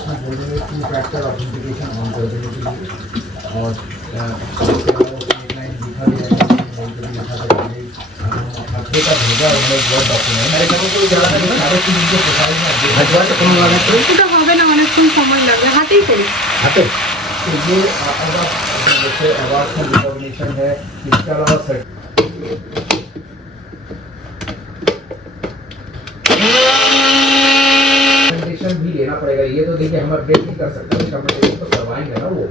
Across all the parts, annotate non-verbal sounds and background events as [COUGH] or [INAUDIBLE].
पे लेगा और उसमें बोल देंगे टू फैक्टर ऑथेंटिकेशन ऑन कर देने के लिए और अ, उसके अलावा उसमें एक लाइन लिखा गया है बोल के भी लिखा गया है खतरे का भेजा है मतलब वर्ड डॉक्यूमेंट मेरे ख्याल से ज़्यादा नहीं साढ़े तीन इंच प्रोफाइल में अपडेट হাজবা তো কোনো লাগাচ্ছে ওটা হবে না অনেকক্ষণ সময় লাগবে হাতেই করি হাতে तो ये अगर जैसे आवाज़ का रिकॉग्निशन है इसके अलावा भी लेना पड़ेगा ये तो देखिए हम अपडेट नहीं कर सकते कंपनी तो करवाएंगे ना वो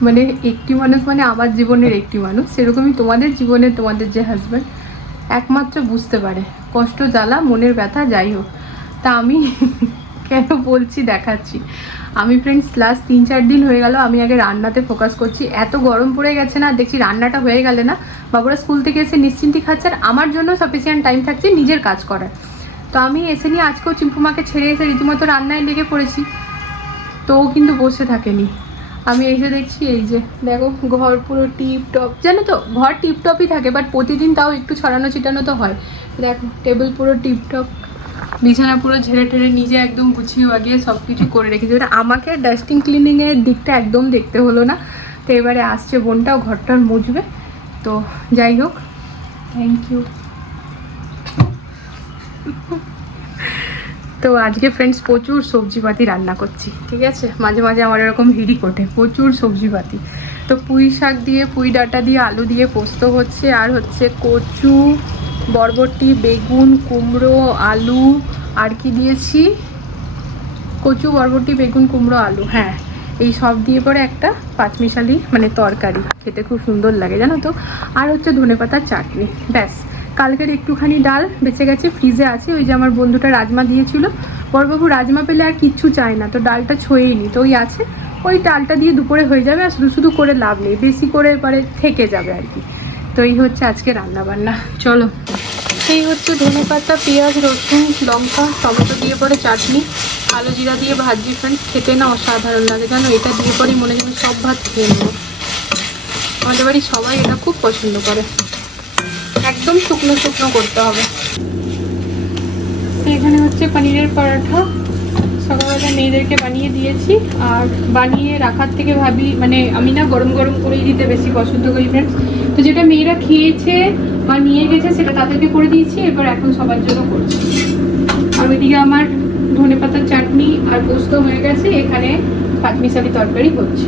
মানে একটি মানুষ মানে আমার জীবনের একটি মানুষ সেরকমই তোমাদের জীবনে তোমাদের যে হাজব্যান্ড একমাত্র বুঝতে পারে কষ্ট জ্বালা মনের ব্যথা যাই হোক তা আমি [LAUGHS] কেন বলছি দেখাচ্ছি আমি ফ্রেন্ডস লাস্ট তিন চার দিন হয়ে গেল আমি আগে রান্নাতে ফোকাস করছি এত গরম পড়ে গেছে না দেখছি রান্নাটা হয়ে গেলে না বাবুরা স্কুল থেকে এসে নিশ্চিন্তি খাচ্ছে আর আমার জন্য সাফিসিয়েন্ট টাইম থাকছে নিজের কাজ করার তো আমি এসে নিয়ে আজকেও চিম্পুমাকে ছেড়ে এসে রীতিমতো রান্নায় লেগে পড়েছি। তো ও কিন্তু বসে থাকেনি। আমি এসে দেখছি এই যে, দেখো, ঘর পুরো টিপ টপ জানো তো, ঘর টিপ টপই থাকে বাট প্রতিদিন তাও একটু ছড়ানো ছিটানো তো হয়। দেখো টেবিল পুরো টিপ টপ বিছানা পুরো ঝেড়ে ঠেড়ে নিজে একদম গুছিয়ে বাগিয়ে সব কিছু করে রেখেছি। এবার আমাকে ডাস্টিং ক্লিনিংয়ের দিকটা একদম দেখতে হলো না। তো এবারে আসছে বোনটাও ঘরটার মুছবে। তো যাই হোক থ্যাংক ইউ তো আজকে ফ্রেন্ডস প্রচুর সবজিপাতি রান্না করছি, ঠিক আছে? মাঝে মাঝে আমার এরকম হিড়ি কোটে প্রচুর সবজিপাতি। তো পুঁই শাক দিয়ে, পুঁই ডাঁটা দিয়ে, আলু দিয়ে পোস্ত হচ্ছে, আর হচ্ছে কচু, বরবটি, বেগুন, কুমড়ো, আলু, আর কি দিয়েছি? কচু, বরবটি, বেগুন, কুমড়ো, আলু হ্যাঁ। এই সব দিয়ে পরে একটা পাঁচমিশালি মানে তরকারি। খেতে খুব সুন্দর লাগে, জানো তো? আর হচ্ছে ধনেপাতার চাটনি, ব্যাস। কালকের একটুখানি ডাল বেঁচে গেছে, ফ্রিজে আছে, ওই যে আমার বন্ধুটা রাজমা দিয়েছিল। বড়বাবু রাজমা পেলে আর কিচ্ছু চায় না, তো ডালটা ছয়েই নি তো ওই আছে। ওই ডালটা দিয়ে দুপুরে হয়ে যাবে আর শুধু শুধু করে লাভ নেই, বেশি করে পরে থেকে যাবে আর কি। তো এই হচ্ছে আজকে রান্না বান্না চলো। এই হচ্ছে ধনে পাতা, পেঁয়াজ, রসুন, লঙ্কা, টমেটো দিয়ে পরে চাটনি, আলু জিরা দিয়ে ভাজি ফ্রেন্ডস খেতে না অসাধারণ লাগে, জানো? এটা দিয়ে পরেই মনে যেন সব ভাত খেয়ে নেব। আমাদের বাড়ির সবাই এটা খুব পছন্দ করে। একদম শুকনো শুকনো করতে হবে। এখানে হচ্ছে পনিরের পরাঠা সকালবেলা মেয়েদেরকে বানিয়ে দিয়েছি। আর বানিয়ে রাখার থেকে ভাবি মানে আমি না গরম গরম করেই দিতে বেশি পছন্দ করি ফ্রেন্ডস তো যেটা মেয়েরা খেয়েছে বা নিয়ে গেছে, সেটা তাদেরকে করে দিয়েছি। এবার এখন সবার জন্য করছি। আর ওইদিকে আমার ধনে পাতার চাটনি আর পোস্ত হয়ে গেছে। এখানে পাঁচমিশালি তরকারি হচ্ছে।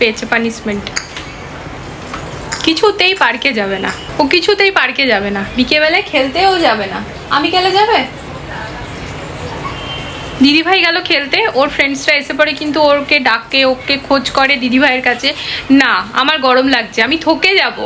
পেয়েছে পানিশমেন্ট কিছুতেই পার্কে যাবে না। ও কিছুতেই পার্কে যাবে না। বিকেবেলায় খেলতেও যাবে না। আমি গেলে যাবে? দিদিভাই গেল খেলতে। ওর ফ্রেন্ডসরা এসে পড়ে কিন্তু ওরকে ডাকে, ওকে খোঁজ করে দিদিভাইয়ের কাছে। না, আমার গরম লাগছে। আমি থকে যাব।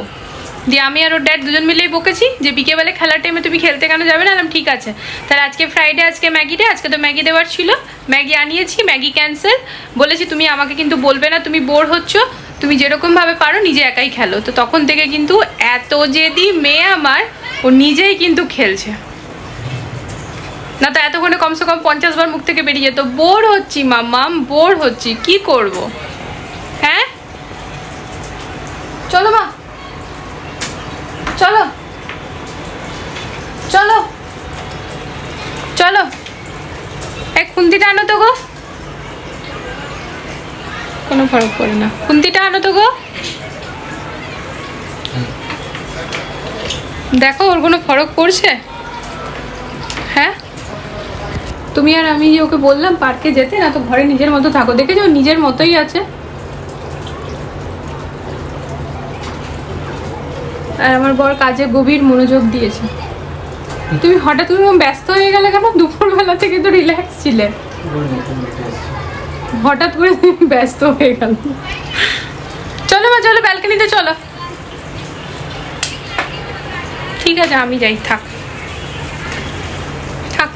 দিয়ে আমি আর ওর ড্যাড দুজন মিলেই বকেছি, যে বিকেবেলা খেলার টাইমে তুমি খেলতে কেন যাবে না? ঠিক আছে। তাহলে আজকে ফ্রাইডে আজকে ম্যাগি ডে আজকে তো ম্যাগি দেওয়ার ছিল। ম্যাগি আনিয়েছি ম্যাগি ক্যান্সেল বলেছি, তুমি আমাকে কিন্তু বলবে না, তুমি বোর হচ্ছ। তুমি যেরকমভাবে পারো, নিজে একাই খেলো। তো তখন থেকে কিন্তু এত যেদি মেয়ে আমার, ও নিজেই কিন্তু খেলছে। না তো এতক্ষণে কমসে কম পঞ্চাশ বার মুখ থেকে বেরিয়ে যেত বোর হচ্ছি, মাম্মাম বোর হচ্ছি, কি করব? হ্যাঁ? চলো মা চলো। চলো। চলো। এই খুন্তিটা আনো তো গো। কোনো ফরক পড়ে না। খুন্তিটা আনো তো গো। দেখো, ওর কোনো ফরক পড়ছে? হ্যাঁ? তুমি আর আমি ওকে বললাম, পার্কে যেতে, না তো ঘরে নিজের মতো থাকো। দেখেছ? নিজের মতোই আছে। আর আমার বর কাজে গভীর মনোযোগ দিয়েছে। তুমি হঠাৎ তুমি ব্যস্ত হয়ে গেলে কেন? দুপুরবেলা থেকে তো রিল্যাক্স ছিলে। হঠাৎ করে ব্যস্ত হয়ে গেল। চলো মা, চলো ব্যালকনিতে চলো। ঠিক আছে, আমি যাই, থাক। থাক।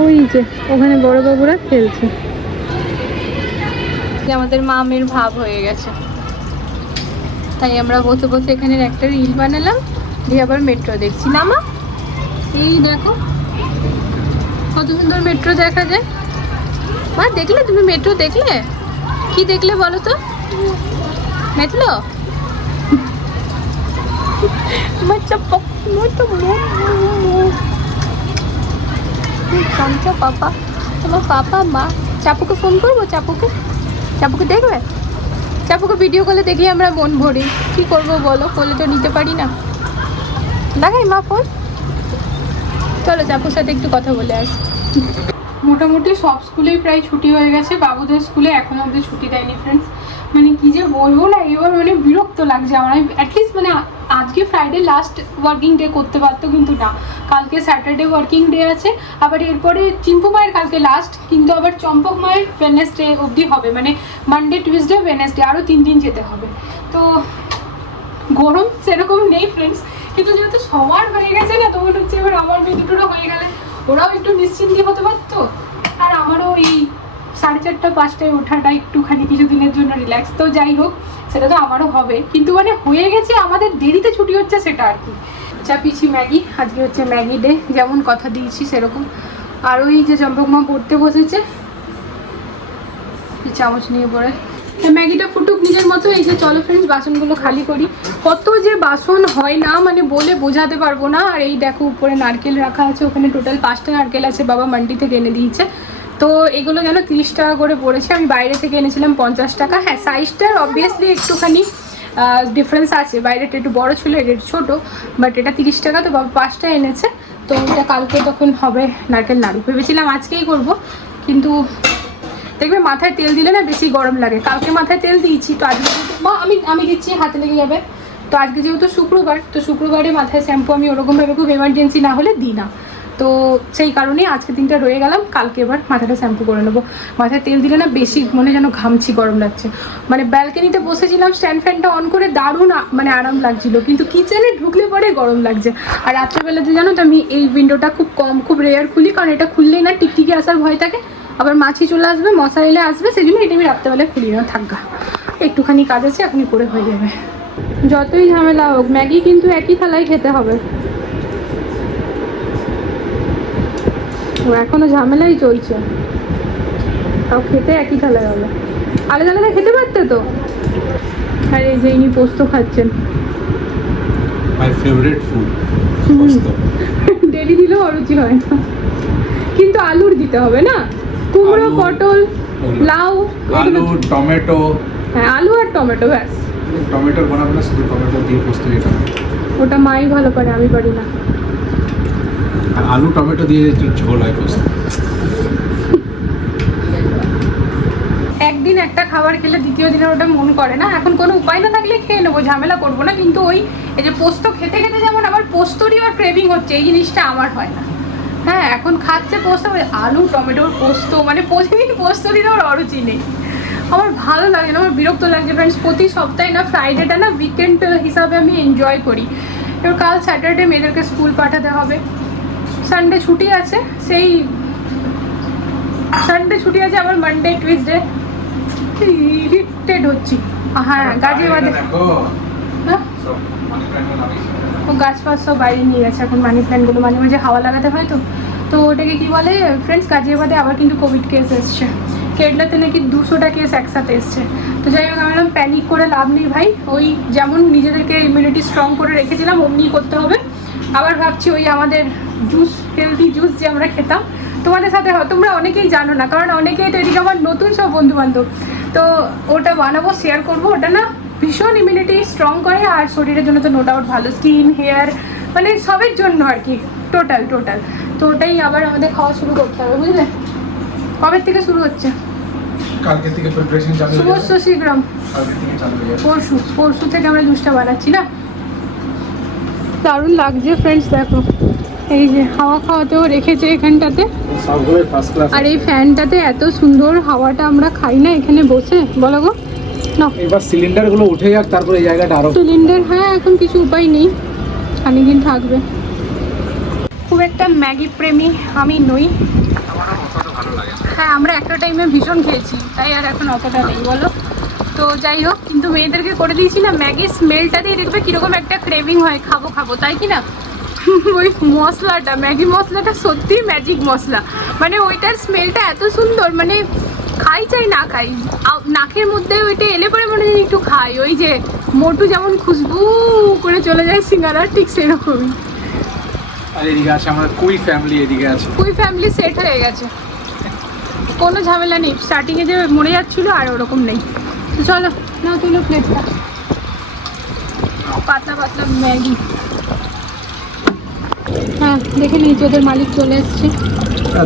ওই যে ওখানে বড় বাবুরা খেলছে। যে আমাদের মামের ভাব হয়ে গেছে। তাই আমরা বসে বসে এখানে একটা রিল বানালাম দিয়ে আবার মেট্রো দেখছি। না মা এই দেখো কত সুন্দর মেট্রো দেখা যায়। মা দেখলে তুমি মেট্রো দেখলে? কি দেখলে বলো তো? মেট্রো বাচ্চা পক মতো কামচা পাপা। তোমার পাপা, মা, চাপুকে ফোন করব? চাপুকে? চাপুকে দেখবে? চাপুকে ভিডিও কলে দেখি আমরা মন ভরি। কি করব বলো? কোলে তো নিতে পারি না। লাগাই মা ফোন চলো চাপুর সাথে একটু কথা বলে আসি। মোটামুটি সব স্কুলেই প্রায় ছুটি হয়ে গেছে। বাবুদের স্কুলে এখনও অবধি ছুটি দেয়নি ফ্রেন্ডস মানে কি যে বলব না, এবার মানে বিরক্ত লাগছে আমার। অ্যাটলিস্ট মানে আজকে ফ্রাইডে লাস্ট ওয়ার্কিং ডে করতে পারতো কিন্তু না। কালকে স্যাটারডে ওয়ার্কিং ডে আছে, আবার এরপরে চিম্পু মায়ের কালকে লাস্ট কিন্তু আবার চম্পক মায়ের ওয়েনেসডে অবধি হবে মানে মানডে টিউসডে ওয়েনেসডে আরও তিন দিন যেতে হবে। তো গরম সেরকম নেই ফ্রেন্ডস কিন্তু যেহেতু সবার হয়ে গেছে না তো মনে হচ্ছে এবার আমার মেয়ে দুটোরও হয়ে গেলে, ওরাও একটু নিশ্চিন্তি হতে পারতো, আর আমারও এই সাড়ে চারটা, পাঁচটায় ওঠাটা একটুখানি কিছুদিনের জন্য রিল্যাক্স তো যাই হোক, সেটা তো আমারও হবে। কিন্তু মানে হয়ে গেছে, আমাদের দেরিতে ছুটি হচ্ছে সেটা আর কি। চা পিছি ম্যাগি, আজকে হচ্ছে ম্যাগি ডে, যেমন কথা দিয়েছি সেরকম। আর ওই যে চম্পক মা পড়তে বসেছে চামচ নিয়ে পড়ে। ম্যাগিটা ফুটুক নিজের মতো, এই যে চলো ফ্রেন্ডস বাসনগুলো খালি করি। কত যে বাসন হয় না মানে বলে বোঝাতে পারব না। আর এই দেখো, উপরে নারকেল রাখা আছে, ওখানে টোটাল পাঁচটা নারকেল আছে, বাবা মান্ডি থেকে এনে দিয়েছে। তো এগুলো যেন তিরিশ টাকা করে পড়েছে? আমি বাইরে থেকে এনেছিলাম পঞ্চাশ টাকা। হ্যাঁ সাইজটার অবভিয়াসলি একটুখানি ডিফারেন্স আছে। বাইরেটা একটু বড় ছিল এটা ছোটো বাট এটা তিরিশ টাকা, তো বাবা পাঁচটা এনেছে। তো এটা কালকে তখন হবে নারকেল নাড়ু ভেবেছিলাম আজকেই করব, কিন্তু দেখবে মাথায় তেল দিলে না বেশি গরম লাগে। কালকে মাথায় তেল দিয়েছি, তো আজকে মা, আমি আমি দিচ্ছি, হাতে লেগে যাবে। তো আজকে যেহেতু শুক্রবার, তো শুক্রবারে মাথায় শ্যাম্পু আমি ওরকমভাবে খুব এমার্জেন্সি না হলে দিই না। তো সেই কারণেই আজকে দিনটা রয়ে গেলাম। কালকে এবার মাথাটা শ্যাম্পু করে নেব। মাথায় তেল দিলে না বেশি মনে যেন ঘামছি, গরম লাগছে। মানে ব্যালকনিতে বসেছিলাম স্ট্যান্ড ফ্যানটা অন করে দারুণ মানে আরাম লাগছিল। কিন্তু কিচেনে ঢুকলে পরে গরম লাগছে। আর রাত্রেবেলাতে জানো তো আমি এই উইন্ডোটা খুব কম, খুব রেয়ার খুলি। কারণ এটা খুললেই না টিকটিকি আসার ভয় থাকে আবার মাছি চলে আসবে মশা এলে আসবে সেই জন্য এটা আমি রাত্রেবেলায় খুলি না থাকা একটুখানি কাজ আছে, এখনই করে হয়ে যাবে। যতই ঝামেলা হোক, ম্যাগি কিন্তু একই থালায় খেতে হবে। ও এখনও ঝামেলাই চলছে। তাও খেতে একই থালায় হবে। আলাদা আলাদা খেতে পারতে তো? আর এই যে ইনি পোস্ত খাচ্ছেন। মাই ফেভারিট ফুড ডেলি দিলেও অরুচি হয় না। কিন্তু আলুর দিতে হবে না? কুমড়ো পটল লাউ আলু টমেটো। হ্যাঁ আলু আর টমেটো ব্যাস। টমেটো বানাবো না শুধু টমেটো দিয়ে পোস্ত দিয়ে ওটা মাই ভালো পারে আমি পারি না। আলু, টমেটো দিয়ে একটু ঝোল হয় পোস্ত একদিন একটা খাবার খেলে দ্বিতীয় দিনের ওটা মন করে না। এখন কোনো উপায় না থাকলে খেয়ে নেব, ঝামেলা করব না। কিন্তু ওই এই যে পোস্ত খেতে খেতে যেমন আবার পোস্তরই আর ক্রেভিং হচ্ছে, এই জিনিসটা আমার হয় না। হ্যাঁ এখন খাচ্ছে পোস্ত আলু, টমেটোর পোস্ত মানে প্রতিদিন পোস্তরই ওর অরুচি নেই। আমার ভালো লাগে না, আমার বিরক্ত লাগছে ফ্রেন্ডস প্রতি সপ্তাহে না ফ্রাইডেটা না উইকেন্ড হিসাবে আমি এনজয় করি। এবার কাল স্যাটারডে মেয়েদেরকে স্কুল পাঠাতে হবে। সানডে ছুটি আছে সেই সানডে ছুটি আছে আবার মানডে টুইসডে ইরিটেড হচ্ছি। হ্যাঁ? প্ল্যান্ট লাগিয়েছে। ও গাছ ফাছ সব বাইরে নিয়ে গেছে এখন মানি প্ল্যান্টগুলো মাঝে মাঝে হাওয়া লাগাতে হয় তো। তো ওটাকে কি বলে? ফ্রেন্ডস গাজিয়াবাদে আবার কিন্তু কোভিড কেস এসছে। কেরলাতে নাকি দুশোটা কেস একসাথে এসছে। তো যাই হোক আমি প্যানিক করে লাভ নেই ভাই। ওই যেমন নিজেদেরকে ইমিউনিটি স্ট্রং করে রেখেছিলাম অমনি করতে হবে। আবার ভাবছি ওই আমাদের জুস হেলদি জুস যে আমরা খেতাম। তোমাদের সাথে হয় তোমরা অনেকেই জানো না কারণ অনেকেই তো এদিকে আমার নতুন সব বন্ধু বান্ধব তো ওটা বানাবো শেয়ার করব। ওটা না ভীষণ ইমিউনিটি স্ট্রং করে আর শরীরের জন্য তো নো ডাউট ভালো। স্কিন হেয়ার মানে সবের জন্য আর কি টোটাল টোটাল তো ওটাই আবার আমাদের খাওয়া শুরু করতে হবে বুঝলে? কবে থেকে শুরু হচ্ছে? কালকে থেকে প্রিপারেশন চালু যাবে। শীঘ্রম পরশু পরশু থেকে আমরা জুসটা বানাচ্ছি না? দারুণ লাগছে ফ্রেন্ডস দেখো। এই যে হাওয়া খাওয়াতেও রেখেছে এখানটাতে। আর এই ফ্যানটাতে এত সুন্দর হাওয়াটা আমরা খাই না এখানে বসে বলো গো। না এবার সিলিন্ডারগুলো উঠে যাক তারপরে এই জায়গাটা আরও সিলিন্ডার হ্যাঁ এখন কিছু উপায় নেই। খানিকদিন থাকবে। খুব একটা ম্যাগি প্রেমী আমি নই। হ্যাঁ আমরা একটা টাইমে ভীষণ খেয়েছি তাই আর এখন অতটা নেই বলো। তো যাই হোক কিন্তু মেয়েদেরকে করে দিয়েছি না ম্যাগির স্মেলটা দিয়ে দেখবে কীরকম একটা ক্রেভিং হয় খাব খাব তাই কি না? [LAUGHS] ওই মশলাটা ম্যাগি মশলাটা সত্যিই ম্যাজিক মশলা। মানে ওইটার স্মেলটা এত সুন্দর মানে খাই চাই না খাই। নাকের মধ্যে ওইটা এলে পরে মনে হয় একটু খাই। ওই যে মোটু যেমন খুশবু করে চলে যায় সিঙ্গারা ঠিক সেরকমই। আর এদিকে আছে আমাদের কুই ফ্যামিলি এদিকে আছে। ওই ফ্যামিলি সেট হয়ে গেছে। কোনো ঝামেলা নেই। স্টার্টিংয়ে যে মরে যাচ্ছিল আর ওরকম নেই। তো চলো না তুলো প্লেটটা পাতলা পাতলা ম্যাগি। হ্যাঁ দেখে নিয়েছি ওদের মালিক চলে এসছে।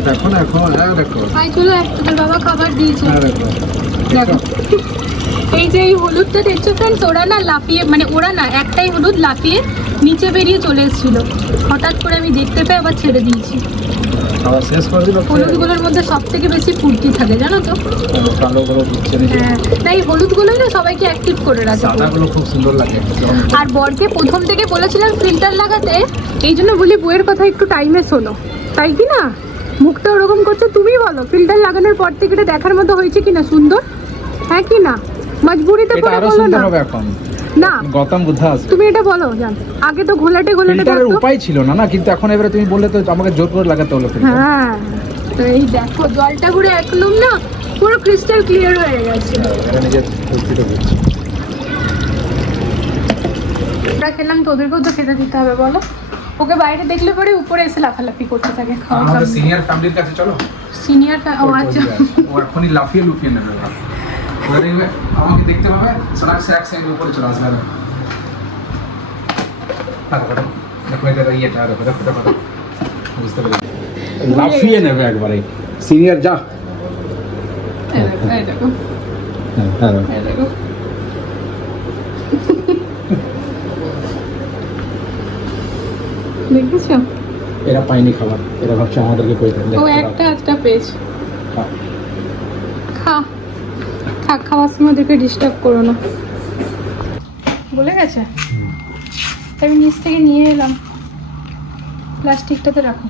দেখো না এখন হ্যাঁ দেখো। ভাই চলে তোদের বাবা খাবার দিয়েছে। হ্যাঁ দেখো। দেখো। এই যে এই হলুদটা দেখছ ফ্রেন্ডস ওরা না লাফিয়ে মানে ওরা না একটাই হলুদ লাফিয়ে নিচে বেরিয়ে চলে এসেছিল। হঠাৎ করে আমি দেখতে পেয়ে আবার ছেড়ে দিয়েছি। খাওয়া শেষ করে দিল হলুদগুলোর মধ্যে সব থেকে বেশি ফুর্তি থাকে জানো তো? কালো গুলো হ্যাঁ তাই হলুদগুলোই না সবাইকে অ্যাক্টিভ করে রাখে। সাদা গুলো খুব সুন্দর লাগে আর বরকে প্রথম থেকে বলেছিলাম ফিল্টার লাগাতে এই জন্য বলি বইয়ের কথা একটু টাইমে শোনো। তাই কি না? মুখটা ওরকম করছ তুমি বলো ফিল্টার লাগানোর পর থেকে এটা দেখার মতো হয়েছে কিনা সুন্দর? হ্যাঁ কি না? মজবুরিতে পড়ে বলো না। না। গৌতম বুদ্ধা আসবে তুমি এটা বলো জান। আগে তো ঘোলাটে ঘোলাটে থাকতো উপায় ছিল না না কিন্তু এখন এবারে তুমি বললে তো আমাকে জোর করে লাগাতে হলো হ্যাঁ। তো এই দেখো জলটা ঘুরে একদম না পুরো ক্রিস্টাল ক্লিয়ার হয়ে গেছে। আমরা খেলাম তো ওদেরকেও তো খেতে দিতে হবে বলো। ওকে বাইরে দেখলে পরে উপরে এসে লাফালাফি করতে থাকে খাওয়া সিনিয়র ফ্যামিলির কাছে চলো। সিনিয়র ও আচ্ছা। ও এখনই লাফিয়ে লুফিয়ে নেবে। ওরা দেখবে আমাকে দেখতে পাবে সোনাক সে এক সেকেন্ড উপরে চলে আসবে। দেখো দেখো দেখো ইয়েটা দেখো দেখো দেখো। বুঝতে পেরেছি। লাফিয়ে নেবে একবারে। সিনিয়র যা। এই দেখো, দেখো। হ্যাঁ হ্যাঁ দেখেছ? এরা পায়নি খাবার। এরা ভাবছে আমাদেরকে কই ও একটা একটা পেয়েছে। খা খা। খাওয়ার সময় ওদেরকে ডিস্টার্ব করো না। বলে গেছে? আমি নিচ থেকে নিয়ে এলাম। প্লাস্টিকটাতে রাখো।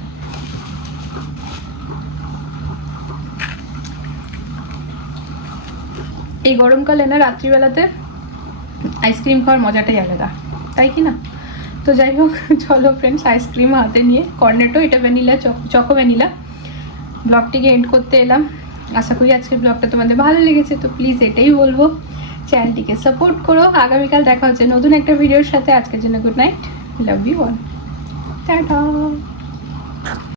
এই গরমকালে না রাত্রিবেলাতে আইসক্রিম খাওয়ার মজাটাই আলাদা। তাই কি না? তো যাই হোক চলো ফ্রেন্ডস আইসক্রিম হাতে নিয়ে কর্নেটো এটা ভ্যানিলা চকো ভ্যানিলা ব্লগটিকে এন্ড করতে এলাম। আশা করি আজকের ব্লগটা তোমাদের ভালো লেগেছে, তো প্লিজ এটাই বলব। চ্যানেলটিকে সাপোর্ট করো। আগামীকাল দেখা হচ্ছে নতুন একটা ভিডিওর সাথে। আজকের জন্য good night love you all tata